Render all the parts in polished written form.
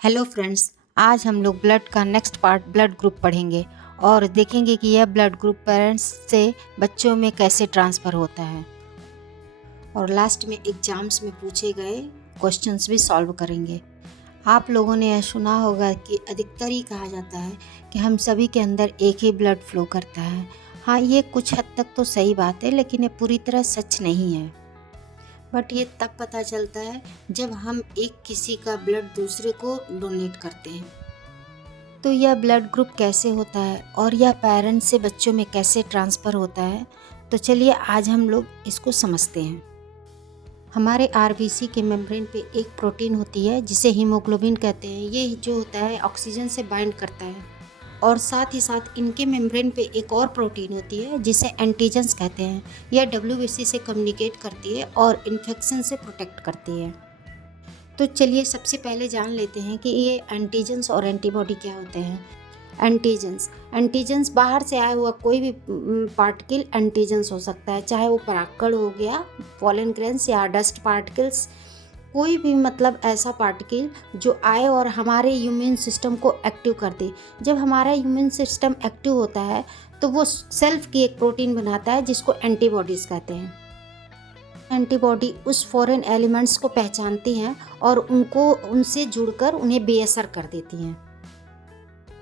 Hello friends, आज हम लोग ब्लड का नेक्स्ट पार्ट ब्लड ग्रुप पढ़ेंगे और देखेंगे कि यह ब्लड ग्रुप पेरेंट्स से बच्चों में कैसे ट्रांसफ़र होता है और लास्ट में एग्ज़ाम्स में पूछे गए क्वेश्चंस भी सॉल्व करेंगे। आप लोगों ने यह सुना होगा कि अधिकतर ही कहा जाता है कि हम सभी के अंदर एक ही ब्लड फ्लो करता है। हाँ, ये कुछ हद तक तो सही बात है, लेकिन ये पूरी तरह सच नहीं है। बट ये तब पता चलता है जब हम एक किसी का ब्लड दूसरे को डोनेट करते हैं। तो यह ब्लड ग्रुप कैसे होता है और यह पेरेंट्स से बच्चों में कैसे ट्रांसफ़र होता है, तो चलिए आज हम लोग इसको समझते हैं। हमारे आरबीसी के मेम्ब्रेन पे एक प्रोटीन होती है जिसे हीमोग्लोबिन कहते हैं। ये जो होता है ऑक्सीजन से बाइंड करता है और साथ ही साथ इनके मेम्ब्रेन पे एक और प्रोटीन होती है जिसे एंटीजेंस कहते हैं। यह डब्ल्यूबीसी से कम्युनिकेट करती है और इन्फेक्शन से प्रोटेक्ट करती है। तो चलिए सबसे पहले जान लेते हैं कि ये एंटीजेंस और एंटीबॉडी क्या होते हैं। एंटीजेंस बाहर से आया हुआ कोई भी पार्टिकल एंटीजेंस हो सकता है, चाहे वो परागकण हो गया, पॉलन ग्रेन्स या डस्ट पार्टिकल्स, कोई भी मतलब ऐसा पार्टिकल जो आए और हमारे इम्यून सिस्टम को एक्टिव कर दे। जब हमारा इम्यून सिस्टम एक्टिव होता है तो वो सेल्फ की एक प्रोटीन बनाता है जिसको एंटीबॉडीज़ कहते हैं। एंटीबॉडी उस फॉरेन एलिमेंट्स को पहचानती हैं और उनसे जुड़कर उन्हें बेअसर कर देती हैं।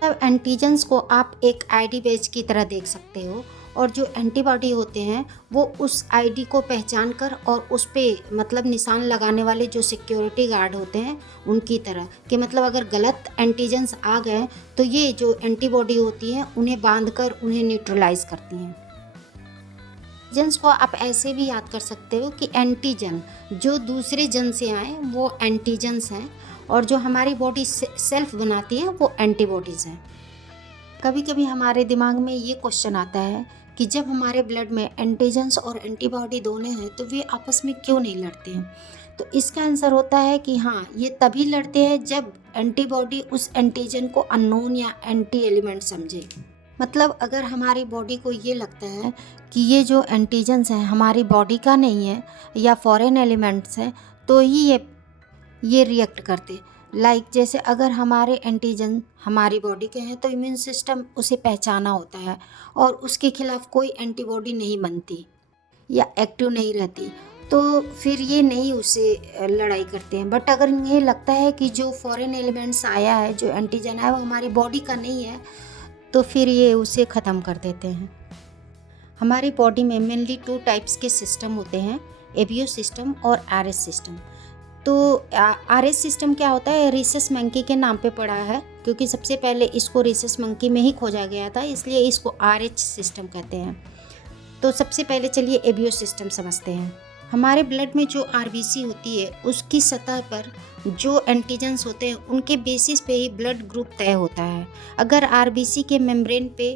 तब एंटीजेंस को आप एक आईडी बैज की तरह देख सकते हो और जो एंटीबॉडी होते हैं वो उस आईडी को पहचान कर और उस पे मतलब निशान लगाने वाले जो सिक्योरिटी गार्ड होते हैं उनकी तरह कि मतलब अगर गलत एंटीजेंस आ गए तो ये जो एंटीबॉडी होती हैं उन्हें बांधकर उन्हें न्यूट्रलाइज करती हैं। एंटीजेंस को आप ऐसे भी याद कर सकते हो कि एंटीजन जो दूसरे जन से आए वो एंटीजेंस हैं और जो हमारी बॉडी सेल्फ बनाती है वो एंटीबॉडीज़ हैं। कभी कभी हमारे दिमाग में ये क्वेश्चन आता है कि जब हमारे ब्लड में एंटीजेंस और एंटीबॉडी दोनों हैं तो वे आपस में क्यों नहीं लड़ते हैं। तो इसका आंसर होता है कि हाँ, ये तभी लड़ते हैं जब एंटीबॉडी उस एंटीजन को अननोन या एंटी एलिमेंट समझे। मतलब अगर हमारी बॉडी को ये लगता है कि ये जो एंटीजेंस हैं हमारी बॉडी का नहीं है या फॉरेन एलिमेंट्स हैं तो ही ये रिएक्ट करते। जैसे अगर हमारे एंटीजन हमारी बॉडी के हैं तो इम्यून सिस्टम उसे पहचाना होता है और उसके खिलाफ कोई एंटीबॉडी नहीं बनती या एक्टिव नहीं रहती, तो फिर ये नहीं उसे लड़ाई करते हैं। बट अगर इन्हें लगता है कि जो फॉरेन एलिमेंट्स आया है, जो एंटीजन है वो हमारी बॉडी का नहीं है, तो फिर ये उसे ख़त्म कर देते हैं। हमारी बॉडी में मेनली 2 टाइप्स के सिस्टम होते हैं, एबियो सिस्टम और आरएस सिस्टम। तो आरएस सिस्टम क्या होता है, रिसेस मंकी के नाम पे पड़ा है क्योंकि सबसे पहले इसको रिसेस मंकी में ही खोजा गया था, इसलिए इसको आरएच सिस्टम कहते हैं। तो सबसे पहले चलिए एबियो सिस्टम समझते हैं। हमारे ब्लड में जो आरबीसी होती है उसकी सतह पर जो एंटीजेंस होते हैं उनके बेसिस पे ही ब्लड ग्रुप तय होता है। अगर आरबीसी के मेम्ब्रेन पे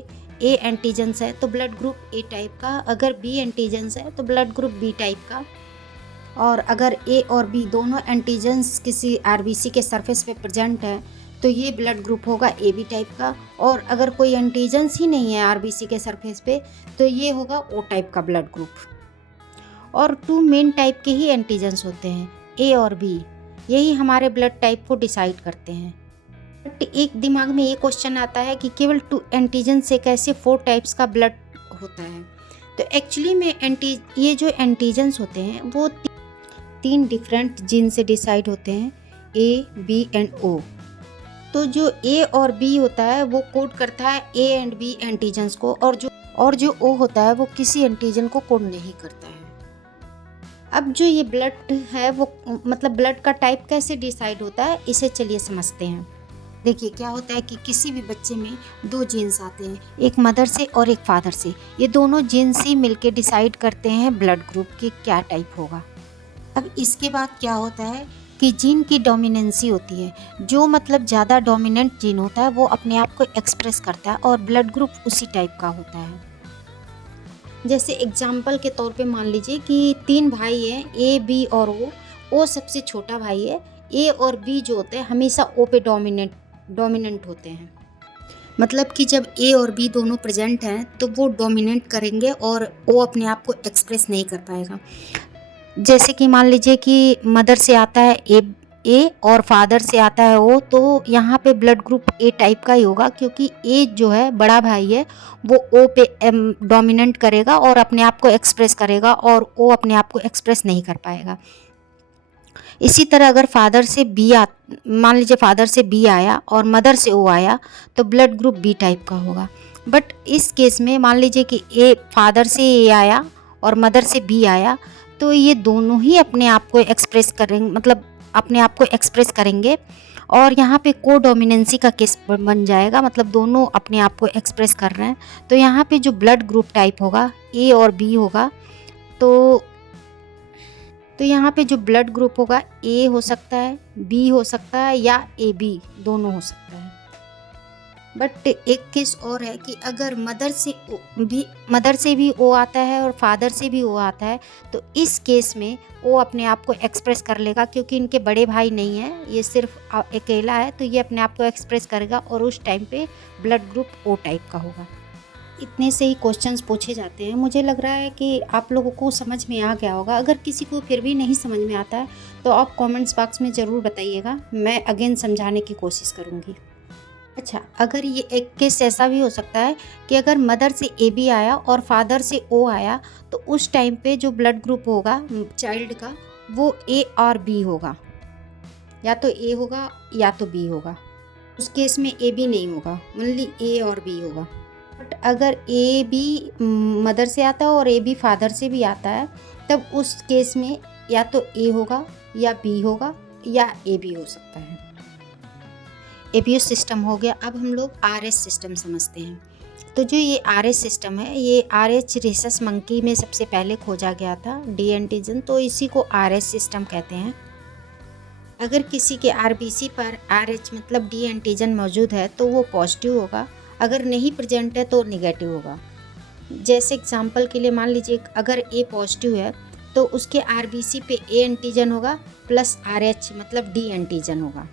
ए एंटीजेंस है तो ब्लड ग्रुप ए टाइप का, अगर बी एंटीजेंस है तो ब्लड ग्रुप बी टाइप का, और अगर ए और बी दोनों एंटीजेंस किसी आरबीसी के सरफेस पे प्रेजेंट है तो ये ब्लड ग्रुप होगा ए बी टाइप का, और अगर कोई एंटीजेंस ही नहीं है आरबीसी के सरफेस पे तो ये होगा ओ टाइप का ब्लड ग्रुप। और 2 मेन टाइप के ही एंटीजेंस होते हैं, ए और बी, यही हमारे ब्लड टाइप को डिसाइड करते हैं। बट एक दिमाग में ये क्वेश्चन आता है कि केवल 2 एंटीजन से कैसे 4 टाइप्स का ब्लड होता है। तो एक्चुअली में ये जो एंटीजेंस होते हैं वो 3 डिफरेंट जीन से डिसाइड होते हैं, ए बी एंड ओ। तो जो ए और बी होता है वो कोड करता है ए एंड बी एंटीजेंस को, और जो ओ होता है वो किसी एंटीजन को कोड नहीं करता है। अब जो ये ब्लड है वो मतलब ब्लड का टाइप कैसे डिसाइड होता है इसे चलिए समझते हैं। देखिए क्या होता है कि किसी भी बच्चे में 2 जीन्स आते हैं, एक मदर से और एक फादर से। ये दोनों जीन्स ही मिलके डिसाइड करते हैं ब्लड ग्रुप की क्या टाइप होगा। अब इसके बाद क्या होता है कि जीन की डोमिनेंसी होती है, जो मतलब ज़्यादा डोमिनेंट जीन होता है वो अपने आप को एक्सप्रेस करता है और ब्लड ग्रुप उसी टाइप का होता है। जैसे एग्जाम्पल के तौर पे मान लीजिए कि 3 भाई हैं, ए बी और ओ सबसे छोटा भाई है। ए और बी जो होते हैं हमेशा ओ पे डोमिनेंट होते हैं। मतलब कि जब ए और बी दोनों प्रेजेंट हैं तो वो डोमिनेट करेंगे और ओ अपने आप को एक्सप्रेस नहीं कर पाएगा। जैसे कि मान लीजिए कि मदर से आता है ए और फादर से आता है ओ, तो यहाँ पे ब्लड ग्रुप ए टाइप का ही होगा, क्योंकि ए जो है बड़ा भाई है वो ओ पे डोमिनेंट करेगा और अपने आप को एक्सप्रेस करेगा, और ओ अपने आप को एक्सप्रेस नहीं कर पाएगा। इसी तरह अगर फादर से बी मान लीजिए फादर से बी आया और मदर से ओ आया, तो ब्लड ग्रुप बी टाइप का होगा। बट इस केस में मान लीजिए कि ए फादर से ए आया और मदर से बी आया, तो ये दोनों ही अपने आप को एक्सप्रेस करेंगे, मतलब अपने आप को एक्सप्रेस करेंगे, और यहाँ पे को डोमिनेंसी का केस बन जाएगा, मतलब दोनों अपने आप को एक्सप्रेस कर रहे हैं। तो यहाँ पे जो ब्लड ग्रुप टाइप होगा ए और बी होगा, तो यहाँ पे जो ब्लड ग्रुप होगा ए हो सकता है, बी हो सकता है, या ए बी दोनों हो सकता है। बट एक केस और है कि अगर मदर से भी ओ आता है और फादर से भी ओ आता है, तो इस केस में ओ अपने आप को एक्सप्रेस कर लेगा, क्योंकि इनके बड़े भाई नहीं है, ये सिर्फ अकेला है, तो ये अपने आप को एक्सप्रेस करेगा, और उस टाइम पे ब्लड ग्रुप ओ टाइप का होगा। इतने से ही क्वेश्चंस पूछे जाते हैं। मुझे लग रहा है कि आप लोगों को समझ में आ गया होगा। अगर किसी को फिर भी नहीं समझ में आता है तो आप कमेंट्स बॉक्स में ज़रूर बताइएगा, मैं अगेन समझाने की कोशिश करूँगी। अच्छा, अगर ये एक केस ऐसा भी हो सकता है कि अगर मदर से ए बी आया और फादर से ओ आया, तो उस टाइम पे जो ब्लड ग्रुप होगा चाइल्ड का वो ए और बी होगा, या तो ए होगा या तो बी होगा। उस केस में ए बी नहीं होगा, ओनली ए और बी होगा। बट अगर ए बी मदर से आता है और ए बी फादर से भी आता है, तब उस केस में या तो ए होगा या बी होगा या ए बी हो सकता है। एबीओ सिस्टम हो गया। अब हम लोग आरएस सिस्टम समझते हैं। तो जो ये आरएस सिस्टम है, ये आरएच रेसस मंकी में सबसे पहले खोजा गया था, डी एंटीजन, तो इसी को आरएस सिस्टम कहते हैं। अगर किसी के आरबीसी पर आरएच मतलब डी एंटीजन मौजूद है तो वो पॉजिटिव होगा, अगर नहीं प्रेजेंट है तो निगेटिव होगा। जैसे एग्जांपल के लिए मान लीजिए अगर ए पॉजिटिव है तो उसके आरबीसी पे ए एंटीजन होगा प्लस आरएच मतलब डी एंटीजन होगा,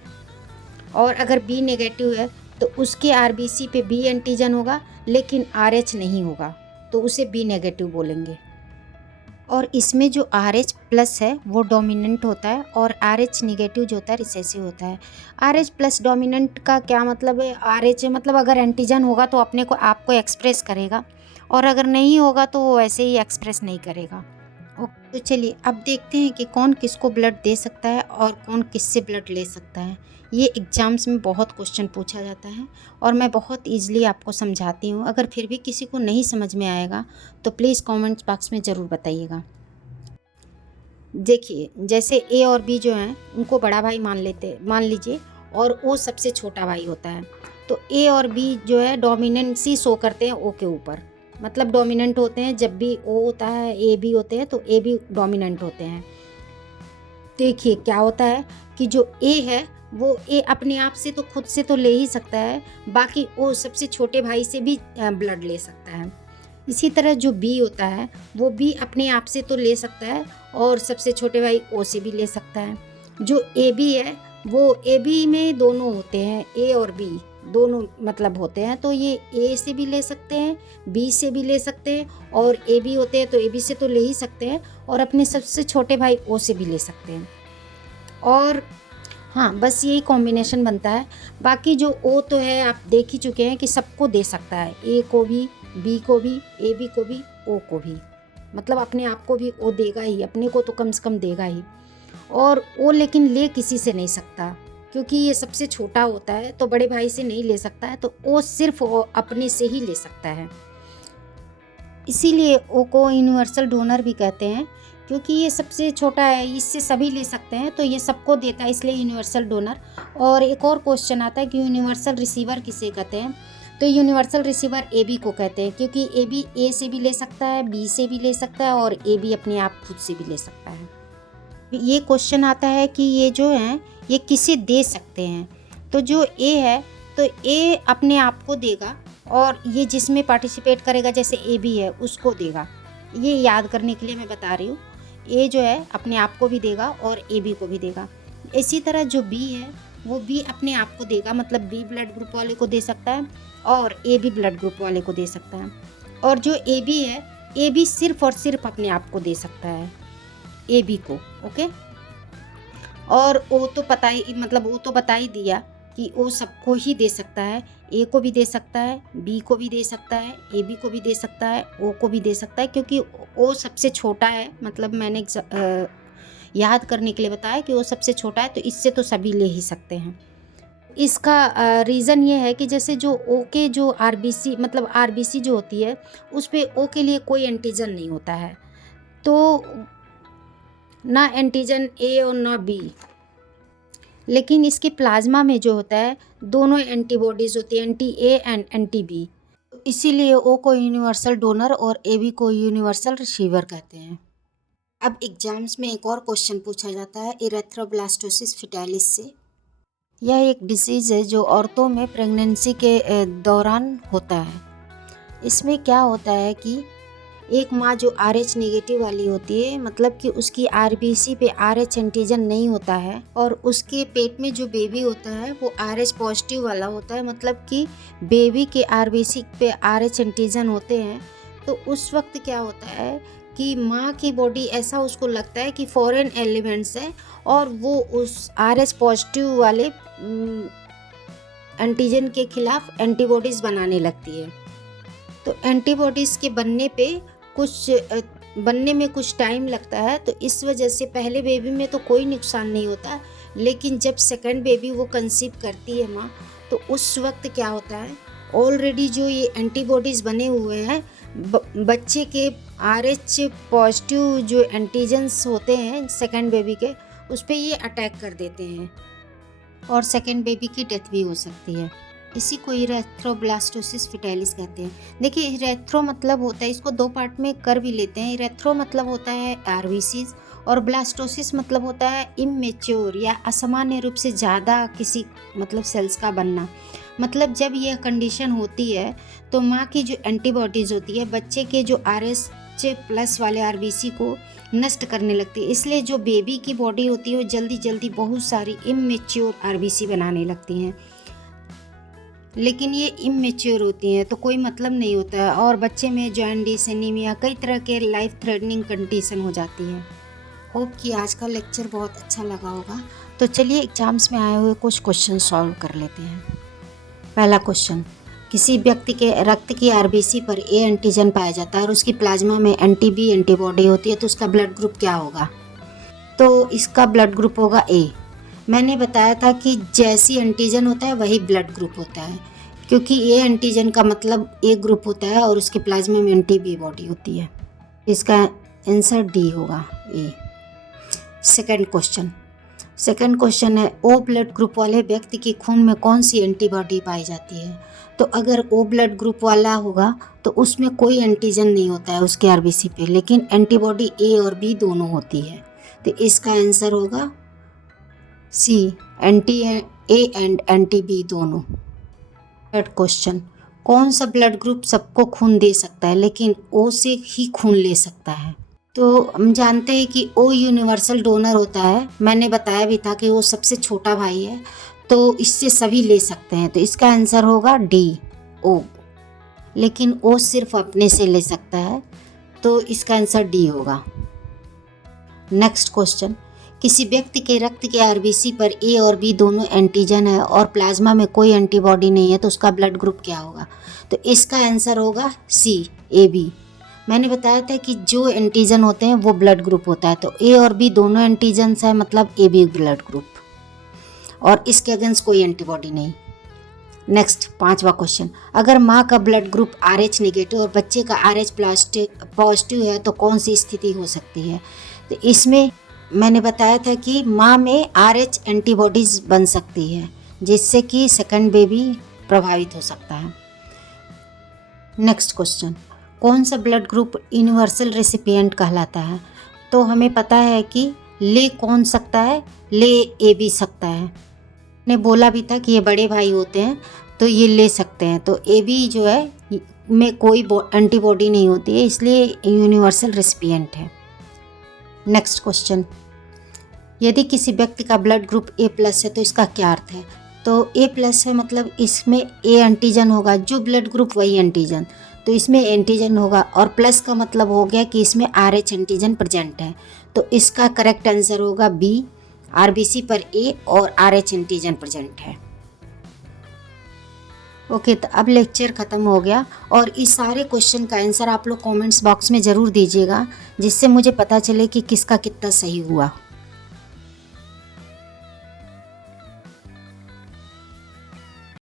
और अगर बी नेगेटिव है तो उसके आरबीसी पे बी एंटीजन होगा लेकिन आरएच नहीं होगा, तो उसे बी नेगेटिव बोलेंगे। और इसमें जो आरएच प्लस है वो डोमिनेंट होता है और आरएच नेगेटिव जो होता है रिसेसिव होता है। आरएच प्लस डोमिनेंट का क्या मतलब है? आरएच मतलब अगर एंटीजन होगा तो अपने को आपको एक्सप्रेस करेगा, और अगर नहीं होगा तो वो वैसे ही एक्सप्रेस नहीं करेगा। तो चलिए अब देखते हैं कि कौन किसको ब्लड दे सकता है और कौन किससे ब्लड ले सकता है। ये एग्ज़ाम्स में बहुत क्वेश्चन पूछा जाता है और मैं बहुत ईजिली आपको समझाती हूँ। अगर फिर भी किसी को नहीं समझ में आएगा तो प्लीज़ कमेंट्स बॉक्स में ज़रूर बताइएगा। देखिए, जैसे ए और बी जो हैं उनको बड़ा भाई मान लीजिए, और ओ सबसे छोटा भाई होता है, तो ए और बी जो है डोमिनेंसी शो करते हैं ओ के ऊपर, मतलब डोमिनेंट होते हैं। जब भी ओ होता है ए बी होते हैं तो ए बी डोमिनेंट होते हैं। देखिए क्या होता है कि जो ए है वो ए अपने आप से तो खुद से तो ले ही सकता है, बाकी ओ सबसे छोटे भाई से भी ब्लड ले सकता है। इसी तरह जो बी होता है वो बी अपने आप से तो ले सकता है और सबसे छोटे भाई ओ से भी ले सकता है। जो ए बी है वो ए बी में दोनों होते हैं, ए और बी दोनों मतलब होते हैं, तो ये ए से भी ले सकते हैं, बी से भी ले सकते हैं, और ए बी होते हैं तो ए बी से तो ले ही सकते हैं, और अपने सबसे छोटे भाई ओ से भी ले सकते हैं। और हाँ, बस यही कॉम्बिनेशन बनता है। बाकी जो ओ तो है आप देख ही चुके हैं कि सबको दे सकता है, ए को भी, बी को भी, ए बी को भी, ओ को भी, मतलब अपने आप को भी ओ देगा ही, अपने को तो कम से कम देगा ही। और ओ लेकिन ले किसी से नहीं सकता, क्योंकि ये सबसे छोटा होता है तो बड़े भाई से नहीं ले सकता है, तो ओ सिर्फ ओ अपने से ही ले सकता है। इसीलिए ओ को यूनिवर्सल डोनर भी कहते हैं, क्योंकि ये सबसे छोटा है, इससे सभी ले सकते हैं, तो ये सबको देता है, इसलिए यूनिवर्सल डोनर। और एक और क्वेश्चन आता है कि यूनिवर्सल रिसीवर किसे कहते हैं, तो यूनिवर्सल रिसीवर ए बी को कहते हैं, क्योंकि ए बी ए से भी ले सकता है, बी से भी ले सकता है, और ए बी अपने आप खुद से भी ले सकता है। ये क्वेश्चन आता है कि ये जो हैं ये किसे दे सकते हैं, तो जो ए है तो ए अपने आप को देगा, और ये जिसमें पार्टिसिपेट करेगा जैसे ए बी है उसको देगा। ये याद करने के लिए मैं बता रही हूँ, ए जो है अपने आप को भी देगा और ए बी को भी देगा। इसी तरह जो बी है वो बी अपने आप को देगा, मतलब बी ब्लड ग्रुप वाले को दे सकता है और ए बी ब्लड ग्रुप वाले को दे सकता है। और जो ए बी है, ए बी सिर्फ और सिर्फ अपने आप को दे सकता है, ए बी को। ओके, और ओ तो पता ही मतलब वो तो बता ही दिया कि ओ सबको ही दे सकता है, ए को भी दे सकता है, बी को भी दे सकता है, ए बी को भी दे सकता है, ओ को भी दे सकता है, क्योंकि ओ सबसे छोटा है। मतलब मैंने याद करने के लिए बताया कि वो सबसे छोटा है, तो इससे तो सभी ले ही सकते हैं। इसका रीज़न ये है कि जैसे जो ओ के जो आरबीसी मतलब आरबीसी जो होती है उस पे ओ के लिए कोई एंटीजन नहीं होता है, तो ना एंटीजन ए और ना बी। लेकिन इसके प्लाज्मा में जो होता है दोनों एंटीबॉडीज़ होती है, anti A and anti B. इसीलिए ओ को यूनिवर्सल डोनर और ए बी को यूनिवर्सल रिसीवर कहते हैं। अब एग्जाम्स में एक और क्वेश्चन पूछा जाता है इरेथ्रोब्लास्टोसिस फिटालिस से। यह एक डिसीज़ है जो औरतों में प्रेगनेंसी के दौरान होता है। इसमें क्या होता है कि एक माँ जो RH नेगेटिव वाली होती है, मतलब कि उसकी RBC पे RH एंटीजन नहीं होता है, और उसके पेट में जो बेबी होता है वो RH पॉजिटिव वाला होता है, मतलब कि बेबी के RBC पे RH एंटीजन होते हैं। तो उस वक्त क्या होता है कि माँ की बॉडी ऐसा उसको लगता है कि फॉरेन एलिमेंट्स है, और वो उस RH पॉजिटिव वाले एंटीजन के खिलाफ एंटीबॉडीज़ बनाने लगती है। तो एंटीबॉडीज़ के बनने में कुछ टाइम लगता है, तो इस वजह से पहले बेबी में तो कोई नुकसान नहीं होता, लेकिन जब सेकंड बेबी वो कंसीव करती है माँ, तो उस वक्त क्या होता है, ऑलरेडी जो ये एंटीबॉडीज़ बने हुए हैं बच्चे के RH पॉजिटिव जो एंटीजन्स होते हैं सेकंड बेबी के, उस पर ये अटैक कर देते हैं और सेकंड बेबी की डेथ भी हो सकती है। इसी को इरेथ्रोब्लास्टोसिस फिटालिस कहते हैं। देखिए इरेथ्रो मतलब होता है, इसको दो पार्ट में कर भी लेते हैं। इरेथ्रो मतलब होता है आरबीसीज, और ब्लास्टोसिस मतलब होता है इमेच्योर या असामान्य रूप से ज़्यादा किसी मतलब सेल्स का बनना। मतलब जब यह कंडीशन होती है तो माँ की जो एंटीबॉडीज़ होती है बच्चे के जो RH+ वाले आरबीसी को नष्ट करने लगती है, इसलिए जो बेबी की बॉडी होती है वो जल्दी जल्दी बहुत सारी इमेच्योर आरबीसी बनाने लगती हैं। लेकिन ये इमेच्योर होती हैं तो कोई मतलब नहीं होता है, और बच्चे में जॉन्डिस, एनीमिया, कई तरह के लाइफ थ्रेटनिंग कंडीशन हो जाती है। होप कि आज का लेक्चर बहुत अच्छा लगा होगा। तो चलिए एग्जाम्स में आए हुए कुछ क्वेश्चन सॉल्व कर लेते हैं। पहला क्वेश्चन, किसी व्यक्ति के रक्त की आरबीसी पर ए एंटीजन पाया जाता है और उसकी प्लाज्मा में एंटी बी एंटीबॉडी होती है, तो उसका ब्लड ग्रुप क्या होगा? तो इसका ब्लड ग्रुप होगा ए। मैंने बताया था कि जैसी एंटीजन होता है वही ब्लड ग्रुप होता है, क्योंकि ए एंटीजन का मतलब ए ग्रुप होता है और उसके प्लाज्मा में एंटी बी बॉडी होती है। इसका आंसर डी होगा, ए। सेकंड क्वेश्चन है, ओ ब्लड ग्रुप वाले व्यक्ति के खून में कौन सी एंटीबॉडी पाई जाती है? तो अगर ओ ब्लड ग्रुप वाला होगा तो उसमें कोई एंटीजन नहीं होता है उसके आरबीसी पे, लेकिन एंटीबॉडी ए और बी दोनों होती है। तो इसका आंसर होगा C, anti A and anti B दोनों। थर्ड क्वेश्चन, कौन सा ब्लड ग्रुप सबको खून दे सकता है लेकिन ओ से ही खून ले सकता है? तो हम जानते हैं कि ओ यूनिवर्सल डोनर होता है। मैंने बताया भी था कि वो सबसे छोटा भाई है, तो इससे सभी ले सकते हैं। तो इसका आंसर होगा डी, ओ। लेकिन ओ सिर्फ अपने से ले सकता है, तो इसका आंसर डी होगा। नेक्स्ट क्वेश्चन, किसी व्यक्ति के रक्त के आरबीसी पर ए और बी दोनों एंटीजन है और प्लाज्मा में कोई एंटीबॉडी नहीं है, तो उसका ब्लड ग्रुप क्या होगा? तो इसका आंसर होगा सी, ए बी। मैंने बताया था कि जो एंटीजन होते हैं वो ब्लड ग्रुप होता है, तो ए और बी दोनों एंटीजन्स है, मतलब ए बी ब्लड ग्रुप, और इसके अगेंस्ट कोई एंटीबॉडी नहीं। नेक्स्ट पांचवा क्वेश्चन, अगर माँ का ब्लड ग्रुप RH नेगेटिव और बच्चे का RH पॉजिटिव है तो कौन सी स्थिति हो सकती है? तो इसमें मैंने बताया था कि माँ में RH एंटीबॉडीज़ बन सकती है, जिससे कि सेकंड बेबी प्रभावित हो सकता है। नेक्स्ट क्वेश्चन, कौन सा ब्लड ग्रुप यूनिवर्सल रेसिपिएंट कहलाता है? तो हमें पता है कि ले कौन सकता है, ले ए बी सकता है। ने बोला भी था कि ये बड़े भाई होते हैं तो ये ले सकते हैं, तो ए बी जो है में कोई एंटीबॉडी नहीं होती है, इसलिए यूनिवर्सल रेसिपिएंट है। नेक्स्ट क्वेश्चन, यदि किसी व्यक्ति का ब्लड ग्रुप A+ है तो इसका क्या अर्थ है? तो A+ है मतलब इसमें ए एंटीजन होगा, जो ब्लड ग्रुप वही एंटीजन, तो इसमें एंटीजन होगा, और प्लस का मतलब हो गया कि इसमें RH एंटीजन प्रेजेंट है, तो इसका करेक्ट आंसर होगा बी, आरबीसी पर ए और आरएच एंटीजन प्रेजेंट है। ओके, तो अब लेक्चर ख़त्म हो गया और इस सारे क्वेश्चन का आंसर आप लोग कमेंट्स बॉक्स में ज़रूर दीजिएगा, जिससे मुझे पता चले कि किसका कितना सही हुआ।